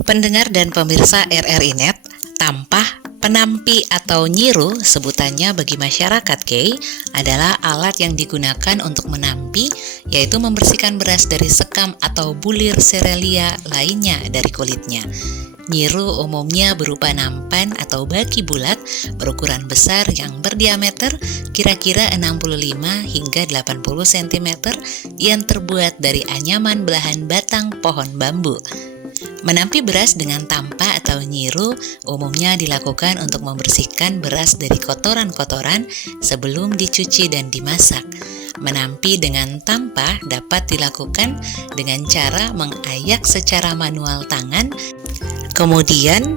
Pendengar dan pemirsa RRI Net, tampah, penampi atau nyiru sebutannya bagi masyarakat Kei adalah alat yang digunakan untuk menampi, yaitu membersihkan beras dari sekam atau bulir serelia lainnya dari kulitnya. Nyiru umumnya berupa nampan atau baki bulat berukuran besar yang berdiameter kira-kira 65 hingga 80 cm yang terbuat dari anyaman belahan batang pohon bambu. Menampi beras dengan tampa atau nyiru umumnya dilakukan untuk membersihkan beras dari kotoran-kotoran sebelum dicuci dan dimasak. Menampi dengan tampa dapat dilakukan dengan cara mengayak secara manual tangan, kemudian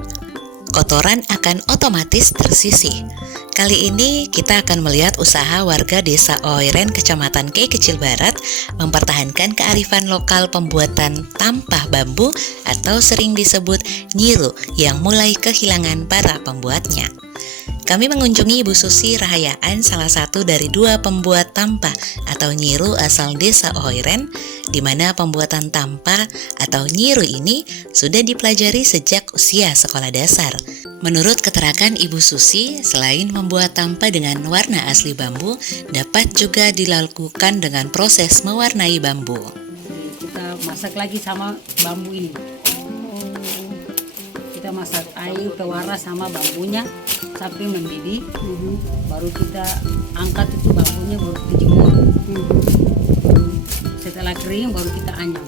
kotoran akan otomatis tersisih. Kali ini kita akan melihat usaha warga desa Oiren, Kecamatan Kei Kecil Barat mempertahankan kearifan lokal pembuatan tampah bambu atau sering disebut nyiru yang mulai kehilangan para pembuatnya. Kami mengunjungi Ibu Susi Rahayaan, salah satu dari dua pembuat tampah atau nyiru asal desa Oiren, di mana pembuatan tampah atau nyiru ini sudah dipelajari sejak usia sekolah dasar. Menurut keterangan Ibu Susi, selain membuat tampah dengan warna asli bambu, dapat juga dilakukan dengan proses mewarnai bambu. Kita masak lagi sama bambu ini. Kita masak air pewara sama bambunya sampai mendidih. Baru kita angkat itu bambunya, baru kita jemur. Setelah kering baru kita anyam.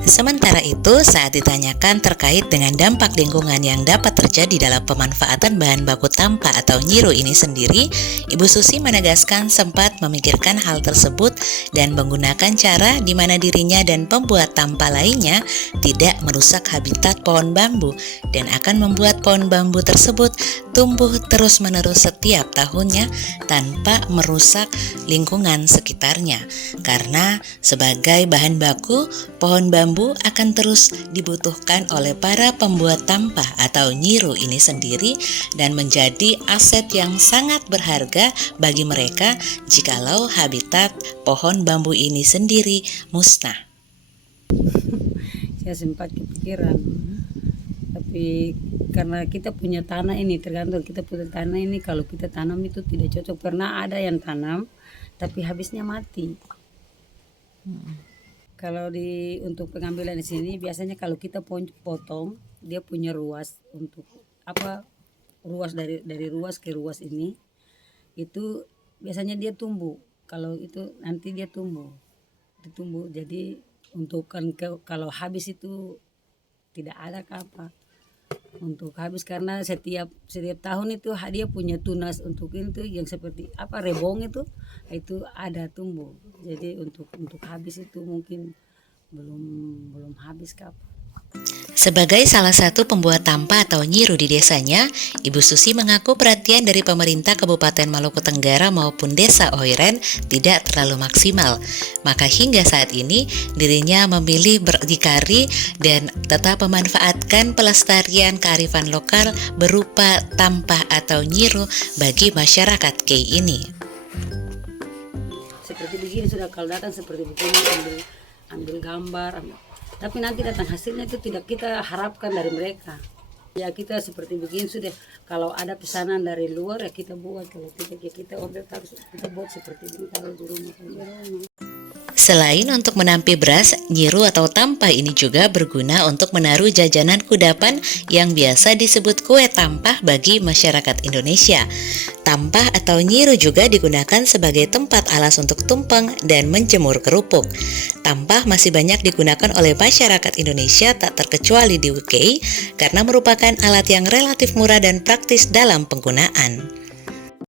Sementara itu, saat ditanyakan terkait dengan dampak lingkungan yang dapat terjadi dalam pemanfaatan bahan baku tampah atau nyiru ini sendiri, Ibu Susi menegaskan sempat memikirkan hal tersebut dan menggunakan cara di mana dirinya dan pembuat tampah lainnya tidak merusak habitat pohon bambu dan akan membuat pohon bambu tersebut tumbuh terus-menerus setiap tahunnya tanpa merusak lingkungan sekitarnya. Karena sebagai bahan baku, pohon bambu akan terus dibutuhkan oleh para pembuat tampah atau nyiru ini sendiri dan menjadi aset yang sangat berharga bagi mereka jikalau habitat pohon bambu ini sendiri musnah. Saya sempat kepikiran, tapi karena kita punya tanah ini, tergantung kita punya tanah ini, kalau kita tanam itu tidak cocok. Pernah ada yang tanam tapi habisnya mati. Kalau untuk pengambilan di sini biasanya kalau kita potong, dia punya ruas untuk ruas dari ruas ke ruas ini, itu biasanya dia tumbuh. Kalau itu nanti dia tumbuh. Jadi untuk kalau habis itu tidak ada apa untuk habis, karena setiap tahun itu dia punya tunas untuk itu yang seperti rebong itu ada tumbuh. Jadi untuk habis itu mungkin belum habis kapan. Sebagai salah satu pembuat tampah atau nyiru di desanya, Ibu Susi mengaku perhatian dari pemerintah Kabupaten Maluku Tenggara maupun Desa Oiren tidak terlalu maksimal. Maka hingga saat ini dirinya memilih berdikari dan tetap memanfaatkan pelestarian kearifan lokal berupa tampah atau nyiru bagi masyarakat Kei ini. Seperti begini sudah, kalau datang seperti begini ambil gambar, tapi nanti datang hasilnya itu tidak kita harapkan dari mereka. Ya kita seperti begini sudah, kalau ada pesanan dari luar ya kita buat, kalau kita order harus kita buat seperti ini kalau di rumah. Selain untuk menampi beras, nyiru atau tampah ini juga berguna untuk menaruh jajanan kudapan yang biasa disebut kue tampah bagi masyarakat Indonesia. Tampah atau nyiru juga digunakan sebagai tempat alas untuk tumpeng dan menjemur kerupuk. Tampah masih banyak digunakan oleh masyarakat Indonesia tak terkecuali di UK karena merupakan alat yang relatif murah dan praktis dalam penggunaan.